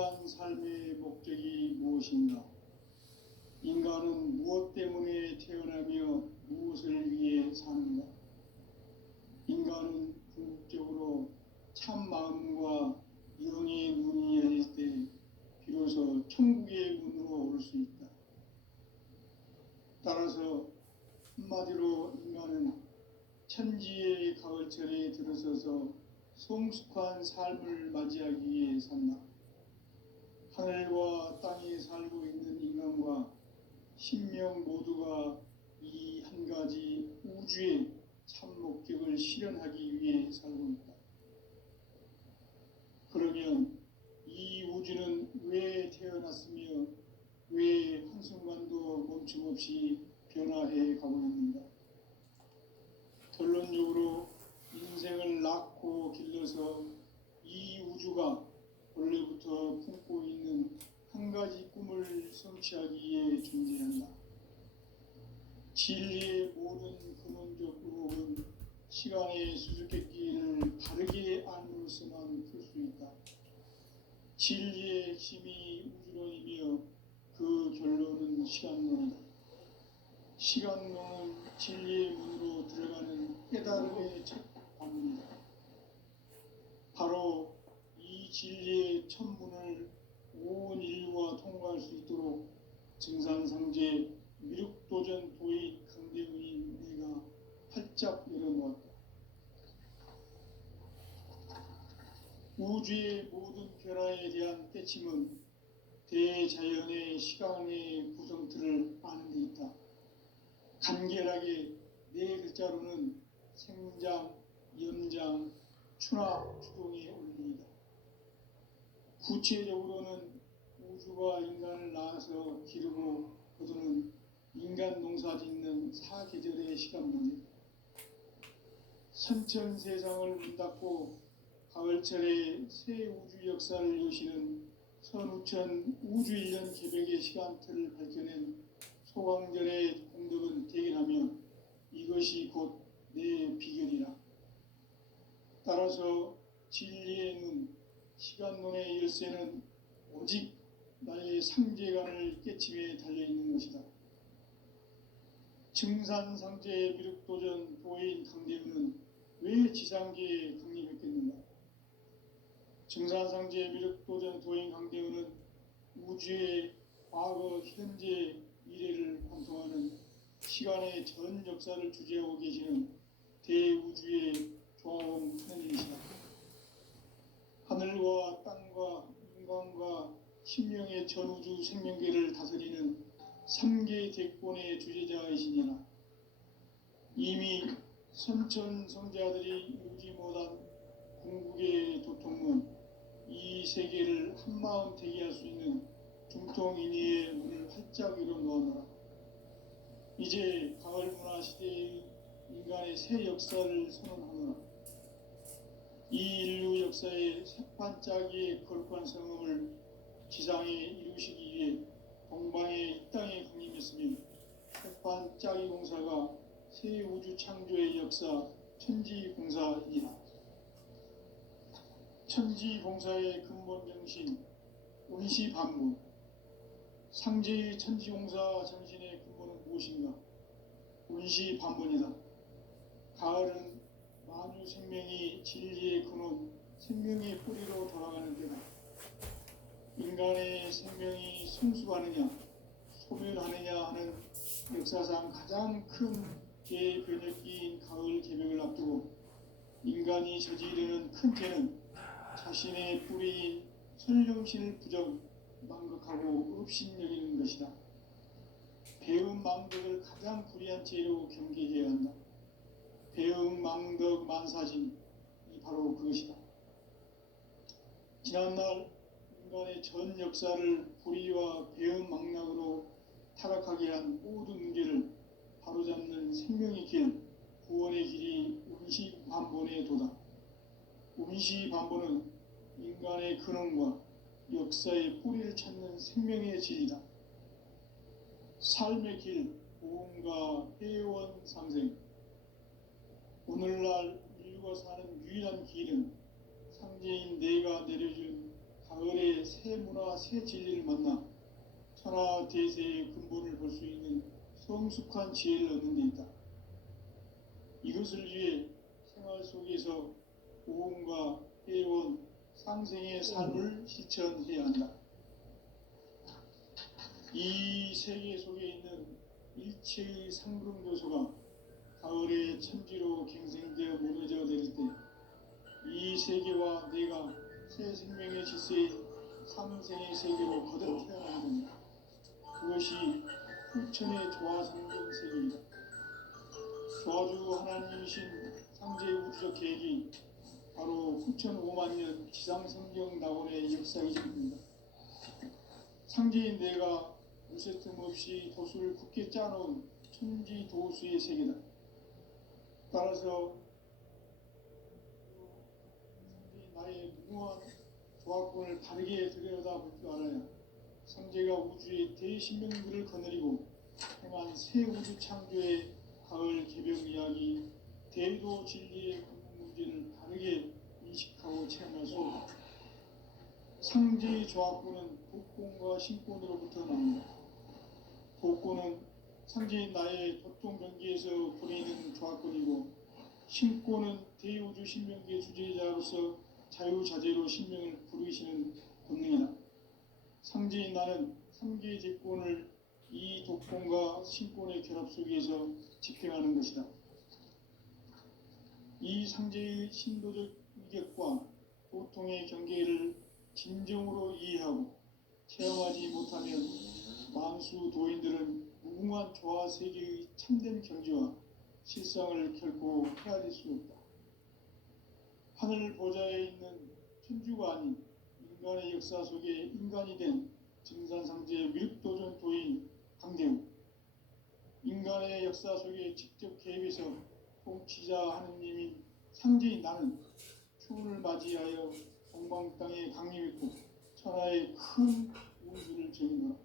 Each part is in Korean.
위대한 삶의 목적이 무엇인가? 인간은 무엇 때문에 태어나며 무엇을 위해 사는가? 인간은 궁극적으로 참 마음과 영의 문이 열릴 때 비로소 천국의 문으로 올 수 있다. 따라서 한마디로 인간은 천지의 가을철에 들어서서 성숙한 삶을 맞이하기 위해 산다. 하늘과 땅에 살고 있는 인간과 신명 모두가 이 한 가지 우주의 참 목적을 실현하기 위해 살고 있다. 그러면 이 우주는 왜 태어났으며 왜 한순간도 멈춤없이 변화해 가고 있는가? 결론적으로 인생을 낳고 길러서 이 우주가 원래부터 품고 있는 한 가지 꿈을 성취하기 위해 존재한다. 진리의 모든 근원적 의혹은 시간의 수수께끼를 바르게 안으로서만 풀 수 있다. 진리의 핵심이 우주론이며 그 결론은 시간론이다. 시간론은 진리의 문으로 들어가는 깨달음의 첫 관문이다. 바로 이 진리의 첫 문을 온 인류가 통과할 수 있도록 증산상제 미륵도전 도인 강대우인 내가 활짝 열어놓았다. 우주의 모든 변화에 대한 때침은 대자연의 시간의 구성틀을 아는 데 있다. 간결하게 네 글자로는 생장, 연장, 추락, 추동의 원리이다. 구체적으로는 우주가 인간을 낳아서 기르고 거두는 인간 농사 짓는 사계절의 시간 문제, 선천 세상을 문 닫고 가을철에 새 우주 역사를 여시는 선우천 우주 1년 개벽의 시간틀을 밝혀낸 소강절의 공덕은 대견하며 이것이 곧 내 비결이라. 따라서 진리의 눈, 시간론의 열쇠는 오직 나의 상제관을 깨침에 달려있는 것이다. 증산상제의 미륵도전 도인 강대우는 왜 지상계에 강림했겠는가? 증산상제의 미륵도전 도인 강대우는 우주의 과거, 현재, 미래를 관통하는 시간의 전 역사를 주재하고 계시는 대우주의 조화원 하느님이시다. 하늘과 땅과 인간과 신명의 전우주 생명계를 다스리는 3개 대권의 주제자이시니라. 이미 선천성자들이 이루지 못한 궁극의 도통문, 이 세계를 한마음 대기할 수 있는 중통인의의 문을 활짝 열어놓아노라. 이제 가을 문화 시대의 인간의 새 역사를 선언하노라. 이 인류 역사의 새판짜기의 거룩한 성음을 지상에 이루시기 위해 동방의 이 땅에 강림했으며 새판짜기 공사가 새 우주 창조의 역사 천지공사이니라. 천지공사의 근본 정신 운시반문, 상제의 천지공사 정신의 근본은 무엇인가? 운시반문이다. 가을은 만유 생명이 진리의 근원, 생명의 뿌리로 돌아가는 때다. 인간의 생명이 성숙하느냐, 소멸하느냐 하는 역사상 가장 큰 대변혁기인 가을 개벽을 앞두고 인간이 저지르는 큰 죄는 자신의 뿌리인 선령신을 부정, 망극하고 업신여기는 것이다. 배움 망덕을 가장 불의한 죄로 경계해야 한다. 배움 망덕 만사심이 바로 그것이다. 지난날 인간의 전 역사를 불의와 배움 망락으로 타락하게 한 모든 문제를 바로잡는 생명의 길, 구원의 길이 운시반본의 도다. 운시반본은 인간의 근원과 역사의 뿌리를 찾는 생명의 진리다. 삶의 길, 보험과 회원 상생. 오늘날 인류가 사는 유일한 길은 상제인 내가 내려준 가을의 우주의 새 문화, 새 진리를 만나 천하 대세의 근본을 볼 수 있는 성숙한 지혜를 얻는 데 있다. 이것을 위해 생활 속에서 고음과 해온 상생의 삶을 실천해야 한다. 이 세계 속에 있는 일체의 상금 요소가 가을의 천지로 갱생되어 무너져 내릴 때 이 세계와 내가 새 생명의 질서인 상생의 세계로 거듭 태어나게 된다. 그것이 후천의 조화상경 세계이다. 조화주 하나님이신 상제의 우주적 계획이 바로 후천 5만 년 지상성경 낙원의 역사이십니다. 상제인 내가 무쇠 틈 없이 도수를 굳게 짜놓은 천지 도수의 세계다. 따라서 상제인 나의 무궁한 조합권을 바르게 들여다볼 줄 알아야 상제가 우주의 대신명들을 거느리고 행한 새 우주 창조의 가을 개벽 이야기, 대도 진리의 근본 문제를 바르게 인식하고 체험할 수 있다. 상제의 조합권은 복권과 신권으로부터 나옵니다. 복권은 상제인 나의 도통 경계에서 보내는 조합권이고, 신권은 대우주 신명기의 주제자로서 자유자재로 신명을 부르시는 본능이다. 상제인 나는 3개의 제권을 이 독권과 신권의 결합 속에서 집행하는 것이다. 이 상제의 신도적 위격과 보통의 경계를 진정으로 이해하고 체험하지 못하면 만수 도인들은 무궁한 조화 세계의 참된 경지와 실상을 결코 헤아릴 수 없다. 하늘 보좌에 있는 천주가 아닌 인간의 역사 속에 인간이 된 증산상제 미륵도전 도인 강대우, 인간의 역사 속에 직접 개입해서 통치자 하느님인 상제인 나는 추운을 맞이하여 동방 땅에 강림했고 천하의 큰 우주를 지은 것.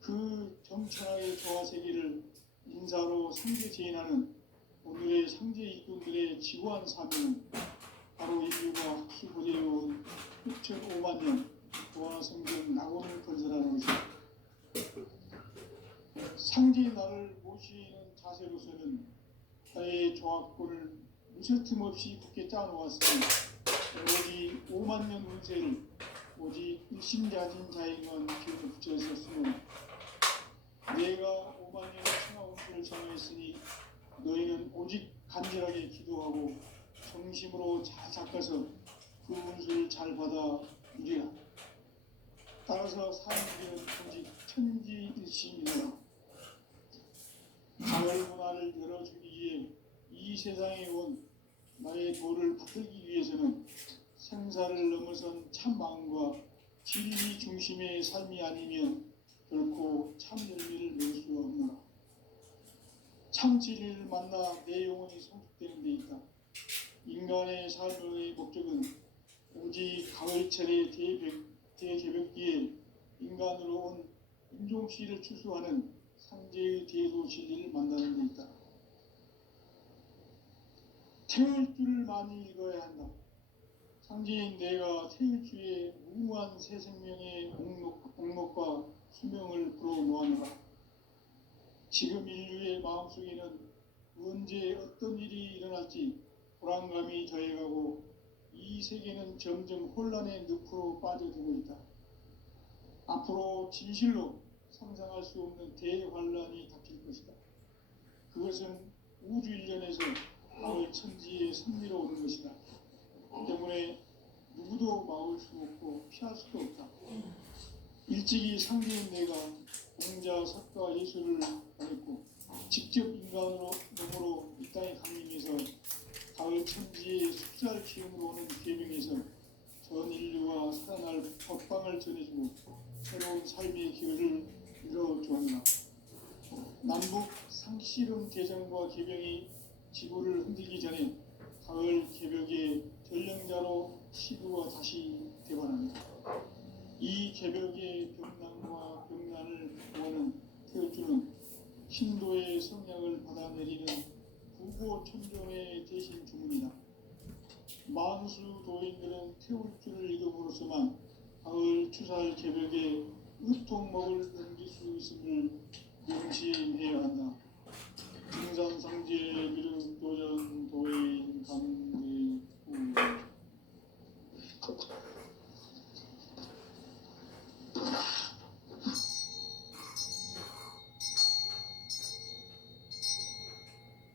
그 정천하의 조화 세계를 인사로 상제 제인하는 오늘의 상제 일꾼들의 지구한 사명은 바로 인류가 학수고대해온 6,5만 년 조화성경 낙원을 건설하는 것입니다. 상제의 나를 모시는 자세로서는 나의 조합권을 무쇠틈 없이 굳게 짜놓았으니 오직 5만 년 운세를 오직 일심자진 자에게만 기운을 붙여 있었으므로 내가 5만 년의 천하 운세를 정했으니 너희는 오직 간절하게 기도하고 정심으로 잘 닦아서 그 운수를 잘 받아 누리라. 따라서 사는 길은 오직 천지일심이라. 가을 문화를 열어주기 위해 이 세상에 온 나의 도를 받들기 위해서는 생사를 넘어선 참 마음과 진리 중심의 삶이 아니면 결코 참 열매를 맺을 수 없노라. 참 진리를 만나 내 영혼이 성숙되는 데 있다. 인간의 삶의 목적은 오직 가을철의 대개벽기에 인간으로 온 인종씨를 추수하는 상제의 대도 진리를 만나는 데 있다. 태울 줄을 많이 읽어야 한다. 상제인 내가 태울 주의 무궁한 새 생명의 목록과 수명을 불어모아노라. 지금 인류의 마음속에는 언제 어떤 일이 일어날지 불안감이 더해가고 이 세계는 점점 혼란의 늪으로 빠져들고 있다. 앞으로 진실로 상상할 수 없는 대환란이 닥칠 것이다. 그것은 우주 일련에서 가을 천지의 섭리로 오는 것이다. 때문에 누구도 막을 수 없고 피할 수도 없다. 일찍이 상제인 내가 공자, 석가, 예수를 보냈고 직접 인간으로 몸으로 이 땅에 강림해서 가을 천지의 숫살 기운으로 오는 계명에서 전 인류가 살아날 법방을 전해주고 새로운 삶의 길을 열어주었나. 남북 상씨름 대전과 개병이 지구를 흔들기 전에 가을 개벽의 전령자로 시구가 다시 되관합니다. 이 개벽의 병난과 병난을 보는 태울주는 신도의 성향을 받아내리는 부고천종의 대신 주문이다. 만수 도인들은 태울주를 읽음으로써만 가을 추살 개벽에 으통목을 넘길 수 있음을 명심해야 한다. 증산상제 미륵도전 도인 강대구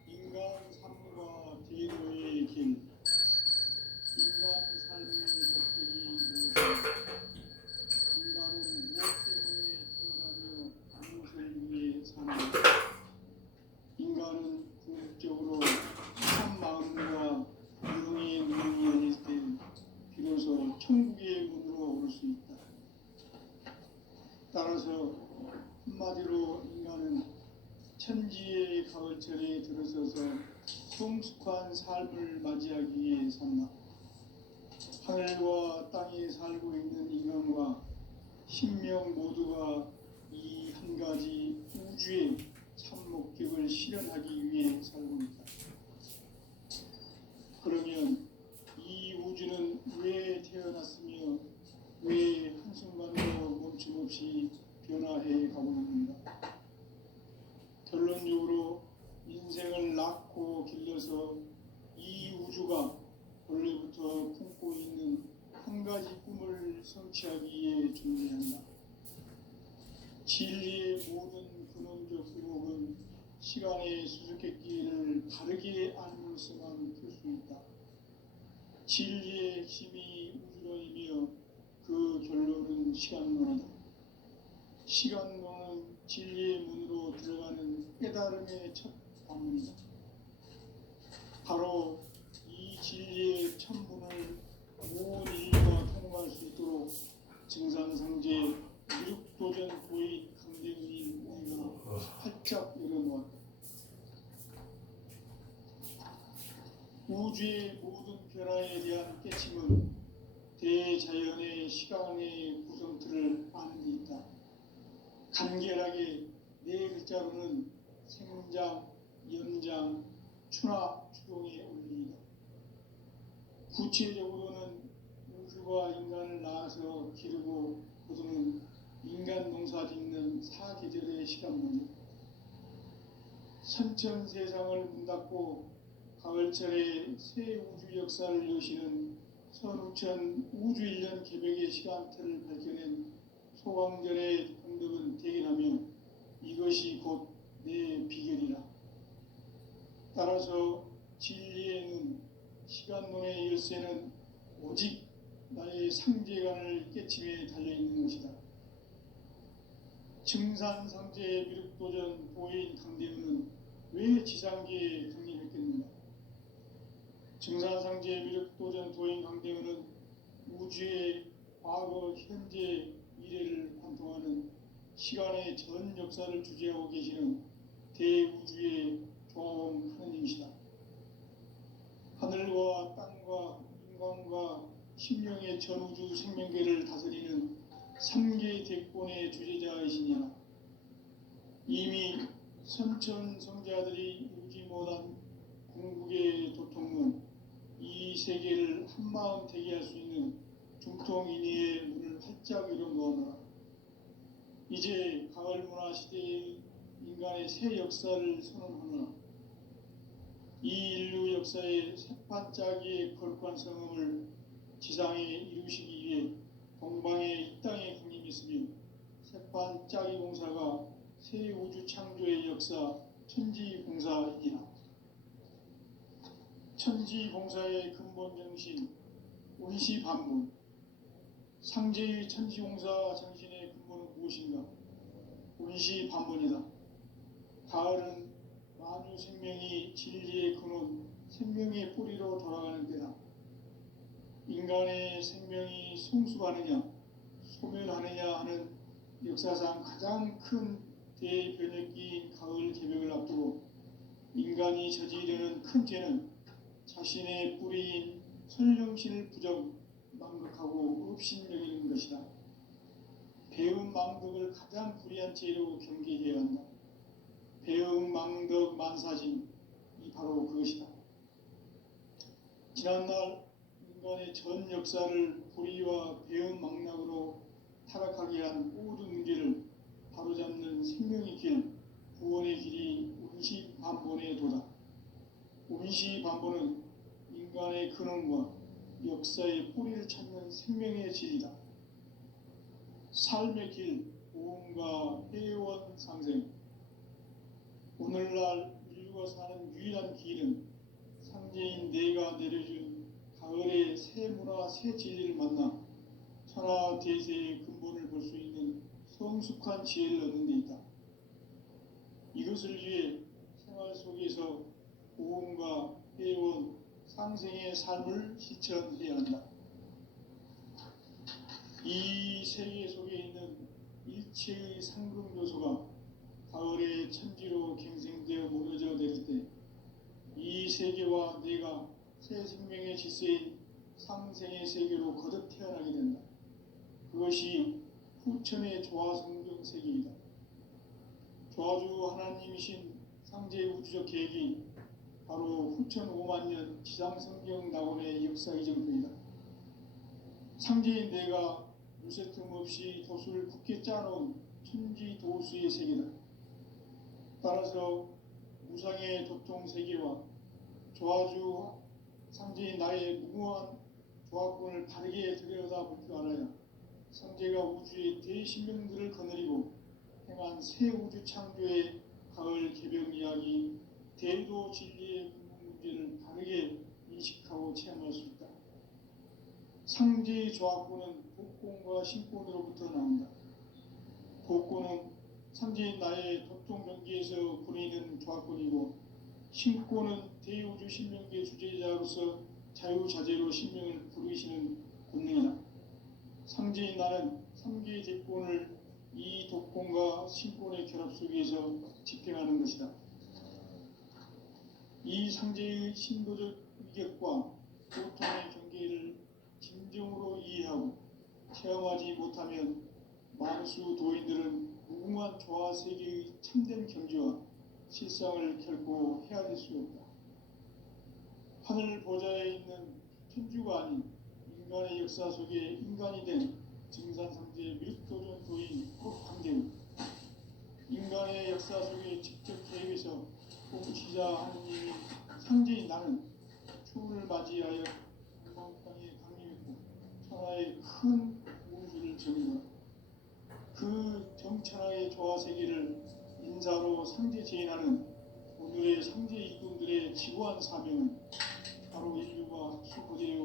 인간 삶과 대도의 길. 인간 삶의 목적이 무엇인가? 인간은 무엇 때문에 태어나며 무엇을 위해 사는가? 인간은 궁극적으로 참 마음과 유흥의 눈이 열릴 때 비로소 천국의 문으로 올 수 있다. 따라서 한마디로 인간은 천지의 가을철에 들어서서 성숙한 삶을 맞이하기 위해 산다. 하늘과 땅에 살고 있는 인간과 신명 모두가 이 한 가지 우주의 참 목적을 실현하기 위해 살고 있다. 그러면 이 우주는 왜 태어났으며 왜 한순간도 멈춤없이 변화해 가고 있는가? 결론적으로 인생을 낳고 길러서 이 우주가 원래부터 품고 있는 한 가지 꿈을 성취하기 위해 존재한다. 진리의 모든 근원적 의목은 시간의 수수께끼를 다르게 알면서만 풀 수 있다. 진리의 핵심이 우주론이며 그 결론은 시간론이다. 시간론은 진리의 문으로 들어가는 깨달음의 첫 관문이다. 바로 이 진리의 천문을 온 인류가 통과할 수 있도록 증산상제 미륵도전 도인 강대훈이 우리가 활짝 열어놓았다. 우주의 모든 변화에 대한 깨침은 대자연의 시간의 구성틀을 아는 데 있다. 간결하게 네 글자로는 생장, 연장, 추나 추동의 원리이다. 구체적으로는 우주가 인간을 낳아서 기르고 거두는 인간 농사 짓는 사계절의 시간문이다. 선천세상을 문닫고 가을철에 새 우주 역사를 여시는 선우천 우주일년 개벽의 시간틀을 밝혀낸 소광절의 공덕은 대견하며 이것이 곧 내 비결이라. 따라서 진리의 눈, 시간론의 열쇠는 오직 나의 상제관을 깨침에 달려있는 것이다. 증산상제 미륵도전 도인 강대훈은 왜 지상계에 강림했겠는가? 증산상제 미륵도전 도인 강대훈은 우주의 과거, 현재, 미래를 관통하는 시간의 전 역사를 주재하고 계시는 대우주의 조화원 하느님이시다. 하늘과 땅과 인간과 심령의 전우주 생명계를 다스리는 3계 대권의 주제자이시니라. 이미 선천성자들이 이루지 못한 궁극의 도통문, 이 세계를 한마음 되게 할 수 있는 중통인의의 문을 활짝 열어놓아라. 이제 가을 문화 시대의 인간의 새 역사를 선언하노라. 이 인류 역사의 새반짝이의 거룩한 성음을 지상에 이루시기 위해 동방의 이 땅에 강림했으며 새반짝이 공사가 새 우주 창조의 역사 천지공사이기나. 천지공사의 근본 정신 원시반문, 상제의 천지공사 정신의 근본은 무엇인가? 원시반문이다. 가을은 만유 생명이 진리의 근원, 생명의 뿌리로 돌아가는 때다. 인간의 생명이 성숙하느냐, 소멸하느냐 하는 역사상 가장 큰 대변혁기인 가을 개벽을 앞두고 인간이 저지르는 큰 죄는 자신의 뿌리인 선령신을 부정, 망극하고 업신여기는 것이다. 배움 망덕을 가장 불의한 죄로 경계해야 한다. 배움 망덕 만사짐이 바로 그것이다. 지난날 인간의 전 역사를 불의와 배움 망락으로 역사의 뿌리를 찾는 생명의 진리다. 삶의 길, 보험과 회원 상생. 오늘날 인류가 사는 유일한 길은 상제인 내가 내려준 가을의 새 문화, 새 진리를 만나 천하 대세의 근본을 볼 수 있는 성숙한 지혜를 얻는 데 있다. 이것을 위해 생활 속에서 보험과 회원, 상생의 삶을 실천해야 한다. 이 세계 속에 있는 일체의 상급 요소가 가을의 천지로 갱생되어 무너져 내릴 때 이 세계와 내가 새 생명의 질서인 상생의 세계로 거듭 태어나게 된다. 그것이 후천의 조화성경 세계이다. 조화주 하나님이신 상제의 우주적 계획이 바로 후천 5만 년 지상성경 낙원의 역사 이정표이다. 상제인 내가 무쇠 틈 없이 도수를 굳게 짜놓은 천지 도수의 세계다. 따라서 무상의 도통 세계와 조화주 상제인 나의 무궁한 조화권을 바르게 들여다볼 줄 알아야 상제가 우주의 대신명들을 거느리고 행한 새 우주 창조의 가을 개벽 이야기, 대도 진리의 문제를 바르게 인식하고 체험할 수 있다. 상제의 조화권은 복권과 신권으로부터 나온다. 복권은 상제인 나의 도통 경계에서 부리는 조화권이고, 신권은 대우주 신명계 주제자로서 자유자재로 신명을 부르시는 권능이다. 상제인 나는 3개의 대권을 이 독권과 신권의 결합 속에서 집행하는 것이다. 이 상제의 신도적 위격과 고통의 경계를 진정으로 이해하고 체험하지 못하면 만수 도인들은 무궁한 조화 세계의 참된 경지와 실상을 결코 헤아릴 수 없다. 하늘 보좌에 있는 천주가 아닌 인간의 역사 속에 인간이 된 증산상제 밀도전 도인 황제는 인간의 역사 속에 직접 개입해서 통치자 하느님이 상제인 나는 추운을 맞이하여 한방 땅에 강림했고 천하의 큰 우주를 정의하라. 그 정천하의 조화 세계를 인사로 상제 제인하는 오늘의 상제 일꾼들의 지구한 사명은 바로 인류가 수고되어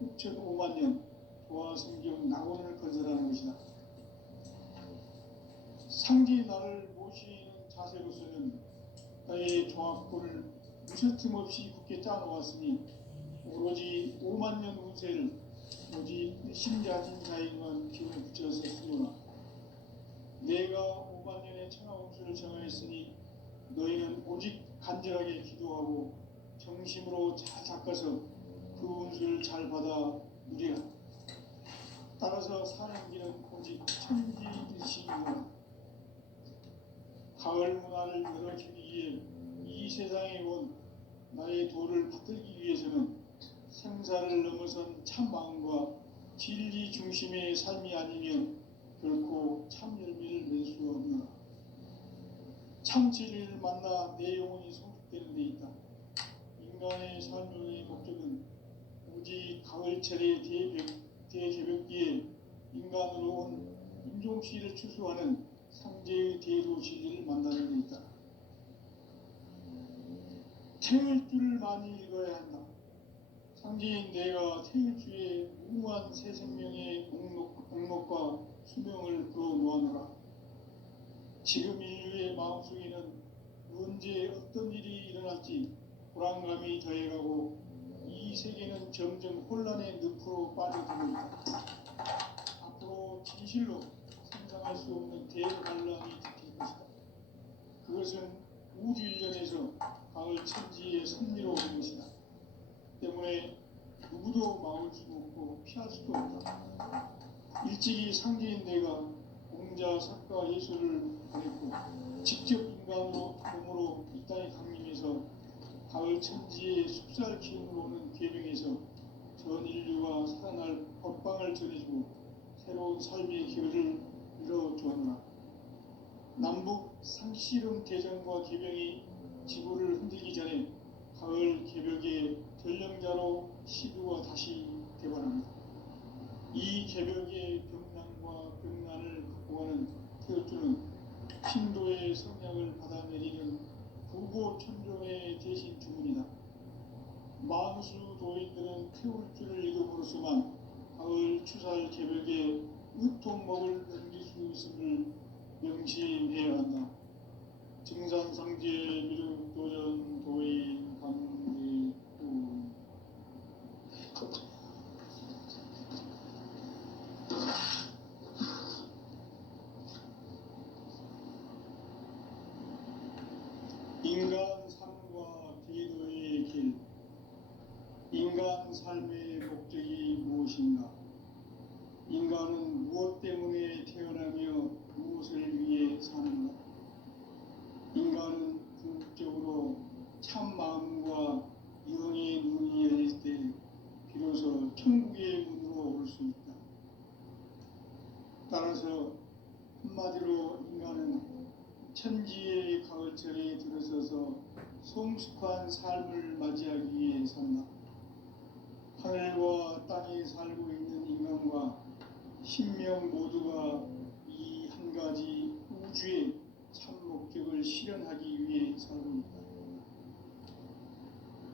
6,5만 년 조화 성경 낙원을 건설하는 것이다. 상제의 나를 모시는 자세로서는 나의 조화권을 무쇠틈 없이 굳게 짜놓았으니 오로지 5만 년 운세를 오직 신자진 자에게만 기운을 붙여서 쓰노라. 내가 5만 년의 천하 운수를 정하였으니 너희는 오직 간절하게 기도하고 정심으로 잘 닦아서 그 운수를 잘 받아 누리라. 따라서 사는 길은 오직 천지일시이노라. 가을 문화를 열어주기 위해 이 세상에 온 나의 도를 받들기 위해서는 생사를 넘어선 참 마음과 진리 중심의 삶이 아니면 결코 참 열매를 맺을 수 없노라. 참 진리를 만나 내 영혼이 성숙되는 데 있다. 인간의 삶의 목적은 오직 가을철의 대개벽기에 인간으로 온 인종시를 추수하는 상제의 대도 진리를 만나는 데 있다. 태일주를 많이 읽어야 한다. 상제인 내가 태일주의 무궁한 새 생명의 목록과 수명을 그어놓아노라. 지금 인류의 마음속에는 언제 어떤 일이 일어날지 불안감이 더해가고 이 세계는 점점 혼란의 늪으로 빠져들고 있다. 앞으로 진실로 상상할 수 없는 대반란이 닥칠 것이다. 그것은 우주 일련에서 가을 천지의 섭리로 온 것이다. 때문에 누구도 막을 수 없고 피할 수도 없다. 일찍이 상제인 내가 공자, 사과, 예술을 보냈고 직접 인간으로 몸으로 이 땅에 강림해서 가을 천지의 숲살 기운으로 오는 계명에서 전 인류가 살아날 법방을 전해주고 새로운 삶의 기회를 이뤄주었노라. 남북 상씨름 대전과 계명이 지구를 흔들기 전에 가을 개벽의 전령자로 시두가 다시 개발합니다. 이 개벽의 벽난과 벽난을 극복하는 태극주는 신도의 성약을 받아내리는 부고천종의 대신 주문이다. 만수 도인들은 태울주를 이름으로서만 가을 추살 개벽의 으통목을 넘길 수 있음을 명심해야 한다. 증산상제 미륵도전 도인 강대구 인간 삶과 기도의 길. 인간 삶의 목적이 무엇인가? 인간은 무엇 때문에 태어나며 무엇을 위해 사는가? 인간은 궁극적으로 참 마음과 영의 눈이 열릴 때 비로소 천국의 문으로 올 수 있다. 따라서 한마디로 인간은 천지의 가을철에 들어서서 성숙한 삶을 맞이하기 위해 산다. 하늘과 땅에 살고 있는 인간과 신명 모두가 이 한 가지 우주의 참 목적을 실현하기 위해 살고 있다.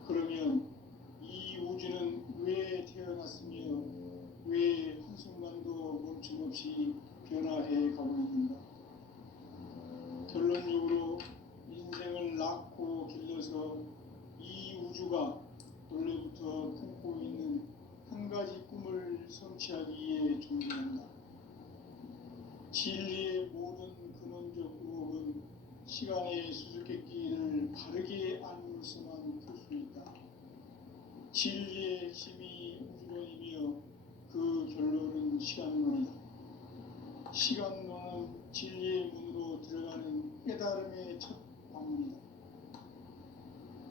그러면 이 우주는 왜 태어났으며 왜 한순간도 멈춤없이 변화해 가고 있는가? 결론적으로 인생을 낳고 길러서 이 우주가 원래부터 품고 있는 한 가지 꿈을 성취하기 위해 존재한다. 진리의 모든 근원적 의혹은 시간의 수수께끼를 바르게 알므로서만 풀 수 있다. 진리의 핵심이 우주론이며 그 결론은 시간론이다. 시간론은 진리의 문으로 들어가는 깨달음의 첫 방문이다.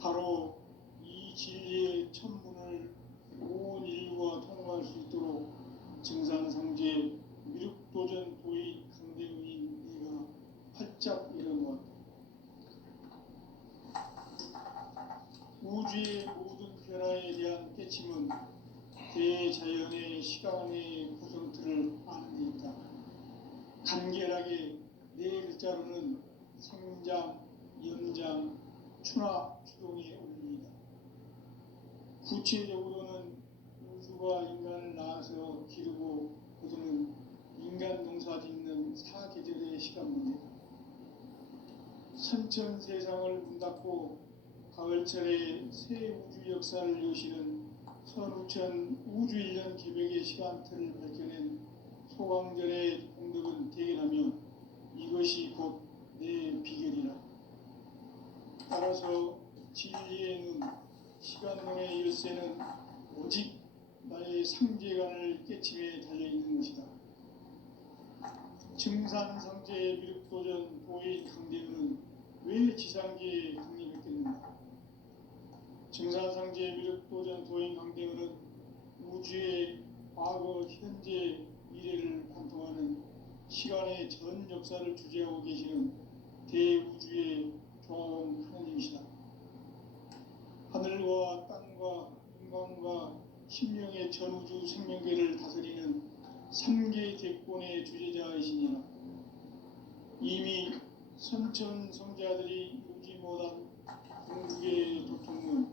바로 이 진리의 첫 문을 온 인류가 통과할 수 있도록 증산상제 미륵도전 도인 강대우인 네가 활짝 일어놓았다. 우주의 모든 변화에 대한 깨침은 대자연의 시간의 구성틀을 아는 데 있다. 간결하게 네 글자로는 생장, 연장, 추나 추동의 원리이다. 구체적으로는 우주가 인간을 낳아서 기르고 거두는 인간 농사 짓는 사계절의 시간 문제다. 선천 세상을 문닫고 가을철에 새 우주 역사를 여시는 선우천 우주 1년 개벽의 시간틀을 밝혀낸 소강전의 공덕은 대견하며 이것이 곧 내 비결이라. 따라서 진리의 눈, 시간론의 열쇠는 오직 나의 상제관을 깨침에 달려있는 것이다. 증산상제 미륵도전 도인 강대우는 왜 지상계에 강림했겠는가? 증산상제 미륵도전 도인 강대우는 우주의 과거, 현재, 미래를 관통하는 시간의 전 역사를 주재하고 계시는 대우주의 종 하나님이시다. 하늘과 땅과 인간과 신명의 전우주 생명계를 다스리는 3개 대권의 주재자이시니라. 이미 선천 성자들이 이루지 못한 궁극의 도통은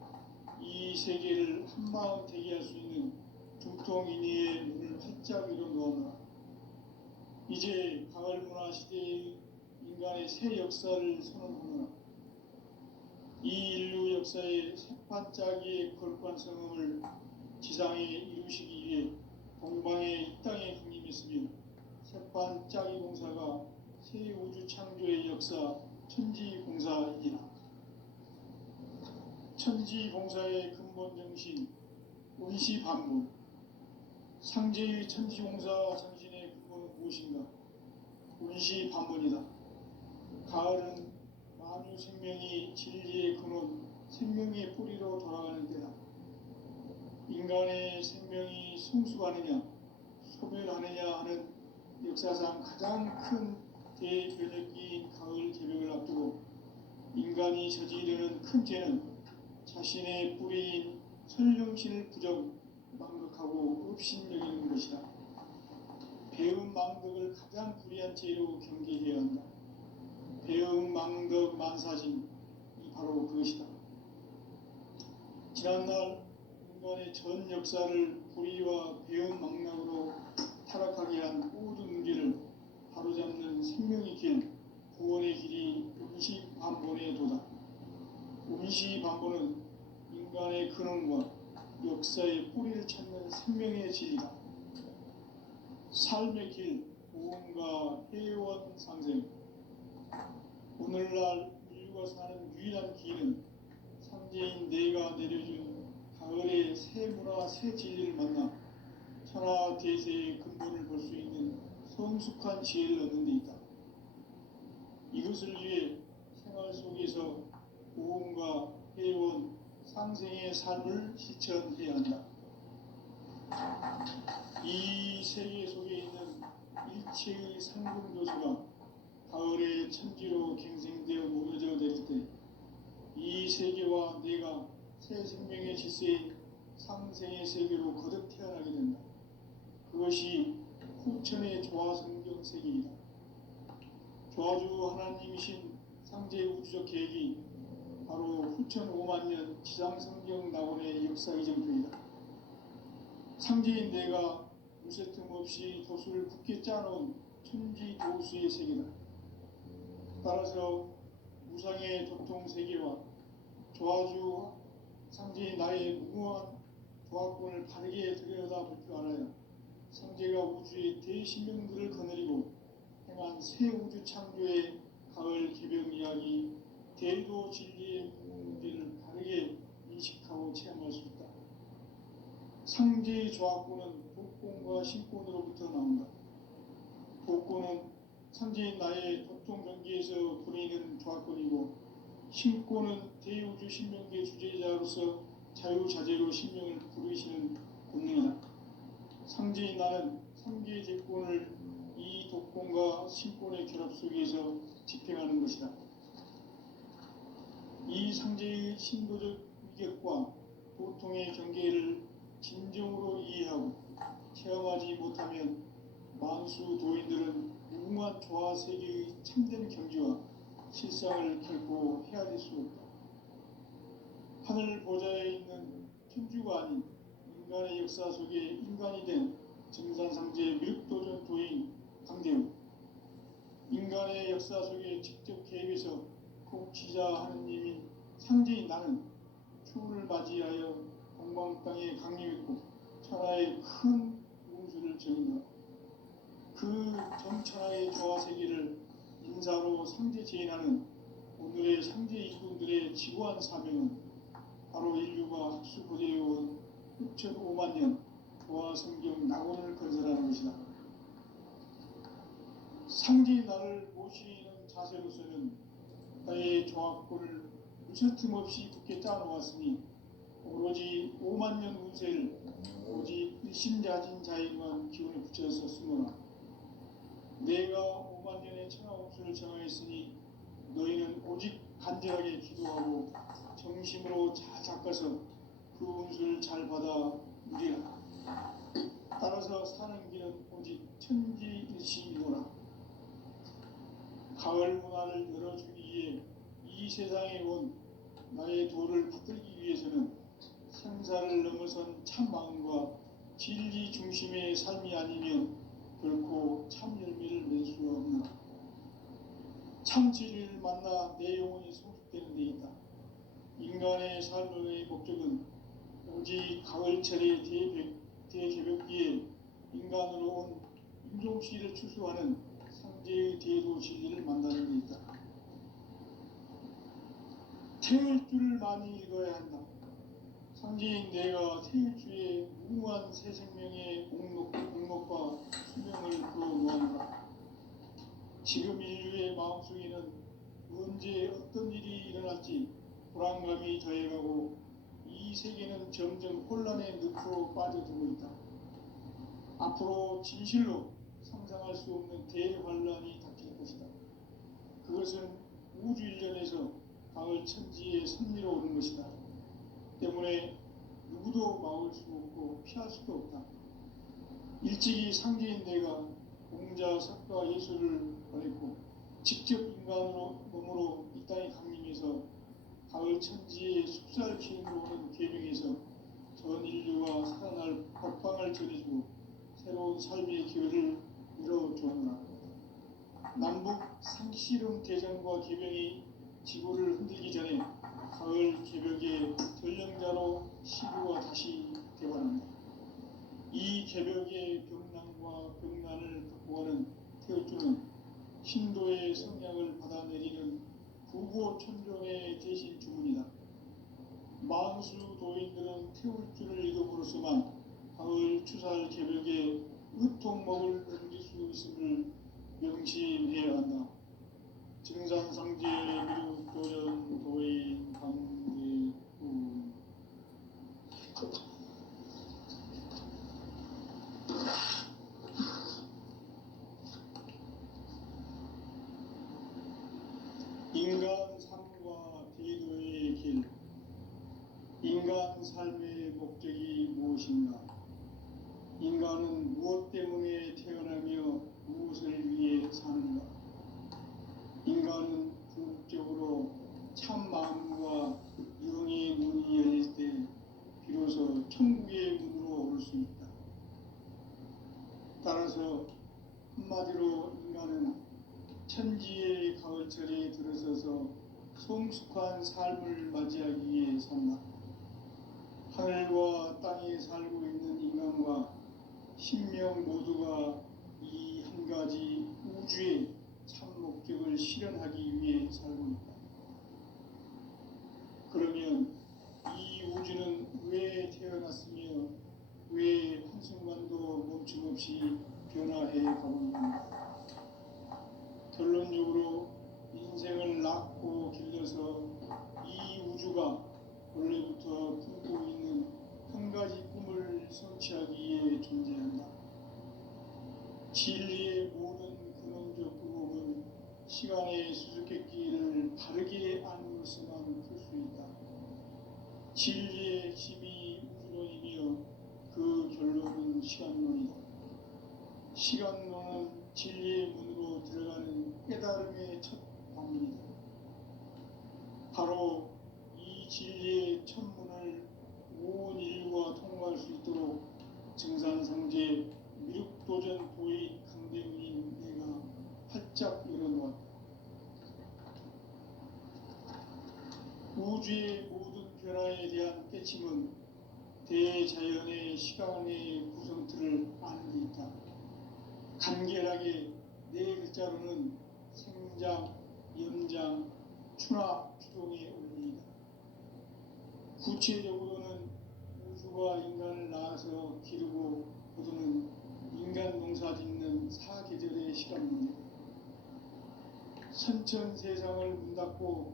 이 세계를 한마음 되게 할 수 있는 두통인의의 문을 활짝 열어놓아라. 이제 가을 문화 시대의 인간의 새 역사를 선언하노라. 이 인류 역사의 새반짝이의 거룩한 성음을 지상에 이루시기 위해 동방의 이 땅에 강림했으며 새반짝이 공사가 새 우주 창조의 역사 천지공사이니라. 천지공사의 근본 정신 원시반문. 상제의 천지공사 정신의 근본은 무엇인가? 원시반문이다. 가을은 만유 생명이 진리의 근원, 생명의 뿌리로 돌아가는 때다. 인간의 생명이 성숙하느냐, 소멸하느냐 하는 역사상 가장 큰 대변혁기인 가을 개벽을 앞두고 인간이 저지르는 큰 죄는 자신의 뿌리인 설령신을 부정 망각함. 무력하고 업신여기는 것이다. 배은망덕을 가장 불의한 죄로 경계해야 한다. 배은망덕 만사진이 바로 그것이다. 지난날 인간의 전 역사를 불의와 배은망락으로 타락하게 한 모든 문제를 바로잡는 생명의 길, 구원의 길이 음시반본에 도다. 음시반본은 인간의 근원과 역사의 뿌리를 찾는 생명의 진리다. 삶의 길, 보험과 회원 상생. 오늘날 인류가 사는 유일한 길은 삼재인 내가 내려준 가을의 새 문화, 새 진리를 만나 천하 대세의 근본을 볼 수 있는 성숙한 지혜를 얻는 데 있다. 이것을 위해 생활 속에서 보험과 회원, 상생의 삶을 실천해야 한다. 이 세계 속에 있는 일체의 상승조수가 가을의 천지로 갱생되어 무너져 내릴 때 이 세계와 내가 새 생명의 질서인 상생의 세계로 거듭 태어나게 된다. 그것이 후천의 조화성경 세계이다. 조화주 하나님이신 상제 우주적 계획이 바로 후천 5만 년 지상성경 낙원의 역사 이정표이다. 상제인 내가 무쇠 틈 없이 도수를 굳게 짜놓은 천지 도수의 세계다. 따라서 무상의 도통 세계와 조화주 상제인 나의 무궁한 조화권을 바르게 들여다볼 줄 알아야 상제가 우주의 대신명들을 거느리고 행한 새 우주 창조의 가을 개벽 이야기, 대도 진리의 문제를 바르게 인식하고 체험할 수 있다. 상제의 조화권은 복권과 신권으로부터 나온다. 복권은 상제인 나의 도통 경계에서 부리는 조화권이고, 신권은 대우주 신명계 주제자로서 자유자재로 신명을 부르시는 본능이다. 상제인 나는 상계의 대권을 이 독권과 신권의 결합 속에서 집행하는 것이다. 이 상제의 신도적 위격과 보통의 경계를 진정으로 이해하고 체험하지 못하면 만수 도인들은 무궁한 조화 세계의 참된 경지와 실상을 결코 헤아릴 수 없다. 하늘 보좌에 있는 천주가 아닌 인간의 역사 속에 인간이 된 정산상제 미륵도전 도인 강대우, 인간의 역사 속에 직접 개입해서 통치자 하느님인 상제인 나는 추운을 맞이하여 동방 땅에 강림했고 천하의 큰 운수를 정인다. 그 정천하의 조화 세계를 인사로 상제 제인하는 오늘의 상제 이분들의 지구한 사명은 바로 인류가 학수 고대해온 6,5만 년 조화 성경 낙원을 건설하는 것이다. 상제의 나를 모시는 자세로서는 나의 조화권을 무쇠틈 없이 굳게 짜놓았으니 오로지 5만 년 운세를 오직 일심자진 자에게만 기운을 붙여서 쓰노라. 내가 5만 년의 천하 운수를 정하였으니 너희는 오직 간절하게 기도하고 정심으로 잘 닦아서 그 운수를 잘 받아 누리라. 따라서 사는 길은 오직 천지일심이노라. 가을 문화를 열어주기 위해 이 세상에 온 나의 도를 받들기 위해서는 생사를 넘어선 참 마음과 진리 중심의 삶이 아니면 결코 참 열매를 낼 수 없노라. 참 진리를 만나 내 영혼이 성숙되는 데 있다. 인간의 삶의 목적은 오직 가을철의 대개벽기에 인간으로 온 인종시를 추수하는 상제의 대도 진리를 만나는 데 있다. 태일 줄을 많이 읽어야 한다. 상제인 내가 태일주의 무궁한 새 생명의 공목과 수명을 불어모아노라. 지금 인류의 마음속에는 언제 어떤 일이 일어날지 불안감이 더해가고 이 세계는 점점 혼란의 늪으로 빠져들고 있다. 앞으로 진실로 상상할 수 없는 대환란이 닥칠 것이다. 그것은 우주 일련에서 가을 천지의 섭리로 오는 것이다. 때문에 누구도 막을 수 없고 피할 수도 없다. 일찍이 상제인 내가 공자, 석가, 예수를 보냈고 직접 인간으로 몸으로 이 땅에 강림해서 가을 천지의 숙살 기운으로 오는 계명에서 전 인류가 살아날 법방을 전해주고 새로운 삶의 기회를 열어주었노라. 남북 상씨름 대전과 개병이 지구를 흔들기 전에 가을 개벽의 전령자로 시부가 다시 되어간다. 이 개벽의 병난과 병난을 극복하는 태울주는 신도의 성량을 받아내리는 구보천종의 대신 주문이다. 만수 도인들은 태울주를 이름으로서만 가을 추살 개벽의 의통목을 넘길 수 있음을 명심해야 한다. 증산상제 미륵도전 도인 강대우. 인간 삶과 대도의 길. 인간 삶의 목적이 무엇인가? 인간은 무엇 때문에 태어나며 무엇을 위해 사는가? 인간은 궁극적으로 참 마음과 영의 문이 열릴 때 비로소 천국의 문으로 올 수 있다. 따라서 한마디로 인간은 천지의 가을철에 들어서서 성숙한 삶을 맞이하기 위해 산다. 하늘과 땅에 살고 있는 인간과 신명 모두가 이 한 가지 우주의 참 목적을 실현하기 위해 살고 있다. 그러면 이 우주는 왜 태어났으며 왜 한순간도 멈춤없이 변화해 가고 있는가? 결론적으로 인생을 낳고 길러서 이 우주가 원래부터 품고 있는 한 가지 꿈을 성취하기 위해 존재한다. 진리의 모든 근원적 의혹은 시간의 수수께끼를 바르게 안으로서만 풀 수 있다. 진리의 핵심이 우주론이며 그 결론은 시간론이다. 시간론은 진리의 문으로 들어가는 깨달음의 첫 방문이다. 바로 이 진리의 첫 문을 온 인류가 통과할 수 있도록 증산상제 미륵도전 도의 강대우인 내가 활짝 열어놓았다. 우주의 모든 변화에 대한 깨침은 대자연의 시간의 구성틀을 아는 데 있다. 간결하게 네 글자로는 생장, 연장, 추나 추동의 원리이다. 구체적으로는 우주가 인간을 낳아서 기르고 거두는 인간 농사 짓는 사계절의 시간입니다. 선천 세상을 문 닫고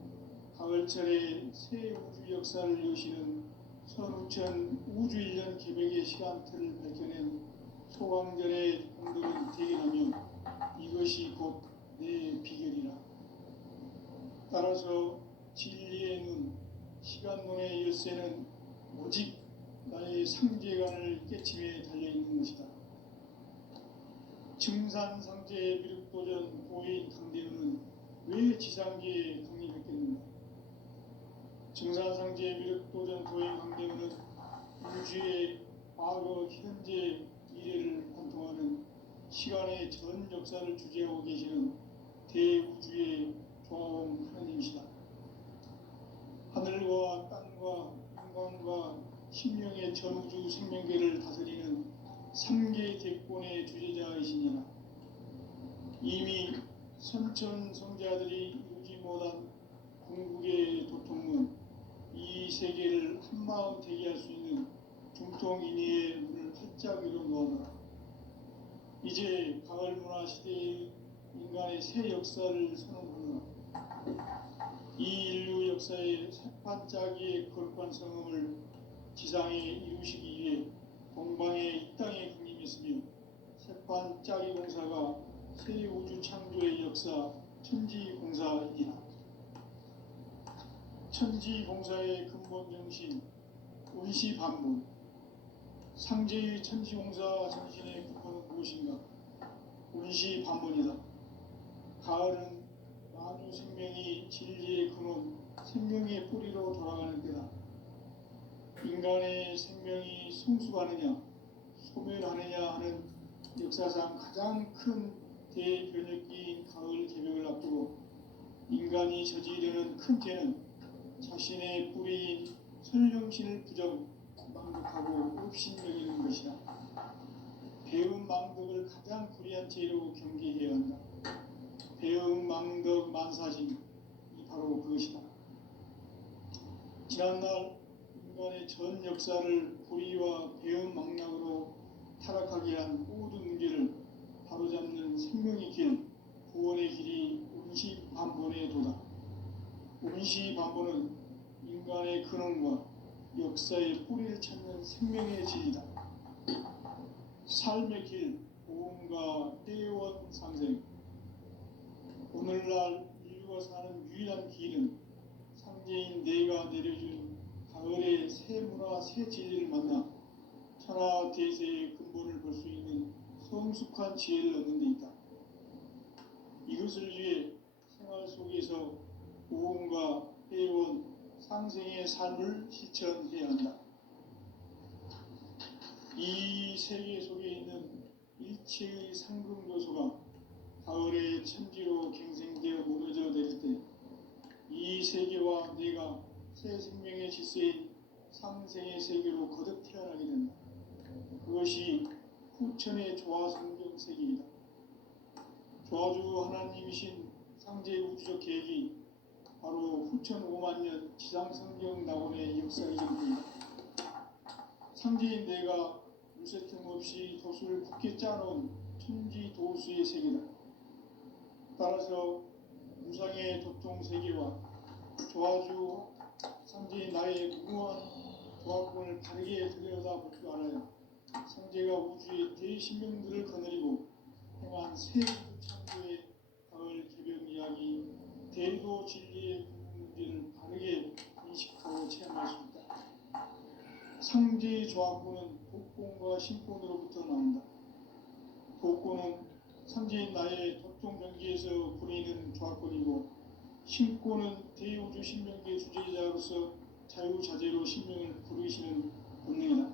가을철에 새 우주 역사를 여시는 선우천 우주 1년 기백의 시간틀을 밝혀낸 소강전의 공덕을 대견하며 이것이 곧 내 비결이라. 따라서 진리의 눈, 시간론의 열쇠는 오직 나의 상제관을 깨침에 달려있는 것이다. 증산상제 미륵도전 도인 강대우는 왜 지상계에 강림했겠는가? 증산상제 미륵도전 도인 강대우는 우주의 과거, 현재, 미래를 관통하는 시간의 전 역사를 주재하고 계시는 대우주의 조화원 하나님이시다. 하늘과 땅과 인간과 신명의 전우주 생명계를 다스리는 3개 대권의 주제자이시니라. 이미 선천 성자들이 이루지 못한 궁극의 도통문, 이 세계를 한마음 되게 할 수 있는 중통인의의 문을 활짝 열어놓아라. 이제 가을 문화 시대의 인간의 새 역사를 선언하노라. 이 인류 역사의 새반짝이의 거룩한 성음을 지상에 이루시기 위해 동방에 이 땅에 강림했으며 새반짝이 공사가 새 우주 창조의 역사 천지공사이니라. 천지공사의 근본 정신, 온시 반문. 상제의 천지공사 정신의 근본은 무엇인가? 온시 반문이다. 가을은 만유 생명이 진리의 근원, 생명의 뿌리로 돌아가는 때다. 인간의 생명이 성숙하느냐, 소멸하느냐 하는 역사상 가장 큰 대변혁기인 가을 개벽을 앞두고 인간이 저지르는 큰 죄는 자신의 뿌리인 설령신을 망독하고 업신여기는 것이다. 배음 망덕을 가장 불의한 죄로 경계해야 한다. 배음 망덕 만사진이 바로 그것이다. 지난날 인간의 전 역사를 불의와 배음 망락으로 타락하게 한 모든 문제를 바로잡는 생명의 길, 구원의 길이 온시반본의 도다. 온시반본은 인간의 근원과 역사의 뿌리를 찾는 생명의 진리다. 삶의 길, 보험과 회원 상생. 오늘날 인류가 사는 유일한 길은 상제인 내가 내려준 가을의 새 문화, 새 진리를 만나 천하 대세의 근본을 볼 수 있는 성숙한 지혜를 얻는 데 있다. 이것을 위해 생활 속에서 보험과 회원, 상생의 삶을 실천해야 한다. 이 세계 속에 있는 일체의 상금 요소가 가을의 천지로 갱생되어 무너져 내릴 때 이 세계와 내가 새 생명의 질서인 상생의 세계로 거듭 태어나게 된다. 그것이 후천의 조화성경 세계이다. 조화주 하나님이신 상제의 우주적 계획이 바로 후천 5만 년 지상성경 낙원의 역사의 전부이다. 상제인 내가 물새 틈 없이 도수를 굳게 짜놓은 천지 도수의 세계다. 따라서 무상의 도통 세계와 조화주 상제인 나의 무모한 조합권을 바르게 들여다볼 줄 알아야 상제가 우주의 대신명들을 거느리고 행한 새 우주 창조의 가을 개벽 이야기, 대도 진리의 문제를 바르게 인식하고 체험할 수 있다. 상제의 조합권은 복권과 신권으로부터 나온다. 복권은 상제인 나의 도통 경계에서 부리는 조합권이고, 신권은 대우주 신명계 주제자로서 자유자재로 신명을 부르시는 본능이다.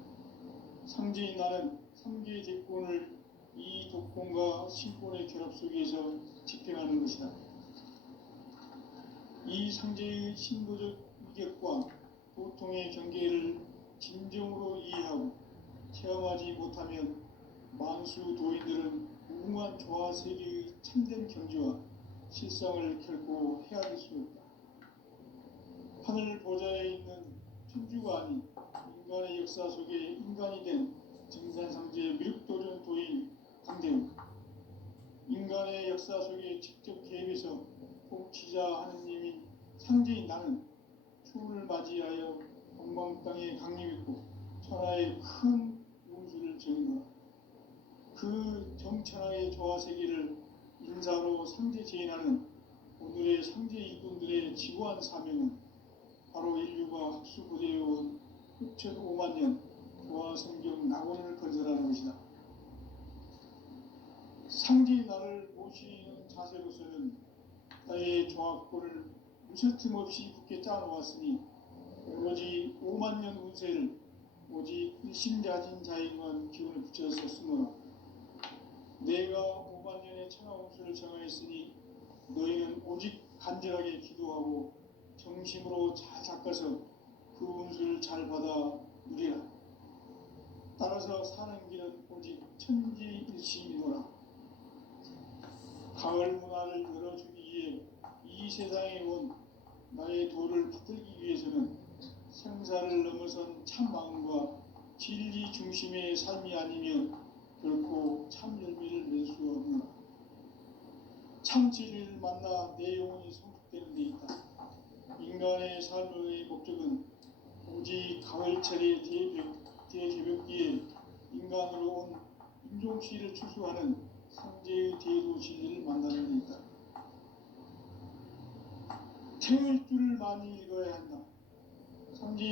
상제인 나는 3개의 대권을 이 독권과 신권의 결합 속에서 집행하는 것이다. 이 상제의 신도적 위격과 도통의 경계를 진정으로 이해하고 체험하지 못하면 만수 도인들은 무궁한 조화 세계의 참된 경지와 실상을 결코 헤아릴 수 없다. 하늘 보좌에 있는 천주가 아닌 인간의 역사 속에 인간이 된 증산상제의 미륵도전 도인 강대우, 인간의 역사 속에 직접 개입해서 복지자 하느님인 상제인 나는 추운을 맞이하여 동방 땅에 강림했고 천하의 큰 운수를 정거라. 그 정천하의 조화세계를 인사로 상제 제인하는 오늘의 상제 이분들의 지구한 사명은 바로 인류가 학수고대해온 6,5만 년 조화성경 낙원을 건설하는 것이다. 상제의 나를 모시는 자세로서는 나의 조합권을 무쇠틈 없이 굳게 짜놓았으니 오로지 5만 년 운세를 오직 일심자진 자에게만 기운을 붙여서 쓰므로 내가 5만 년의 천하 운수를 정하였으니 너희는 오직 간절하게 기도하고 정심으로 잘 닦아서 그 운수를 잘 받아 누리라. 따라서 사는 길은 오직 천지일심이노라. 가을 문화를 열어주기 위해 이 세상에 온 나의 도를 붙들기 위해서는 생사를 넘어선 참 마음과 진리 중심의 삶이 아니면 결코 참 열매를 낼 수 없노라. 참 진리를 만나 내 영혼이 성숙되는 데 있다. 인간의 삶의 목적은 오직 가을철의 대개벽기에 인간으로 온 인종씨를 추수하는 상제의 대도 진리를 만나는 데 있다. 태일 줄을 많이 읽어야 한다. 상제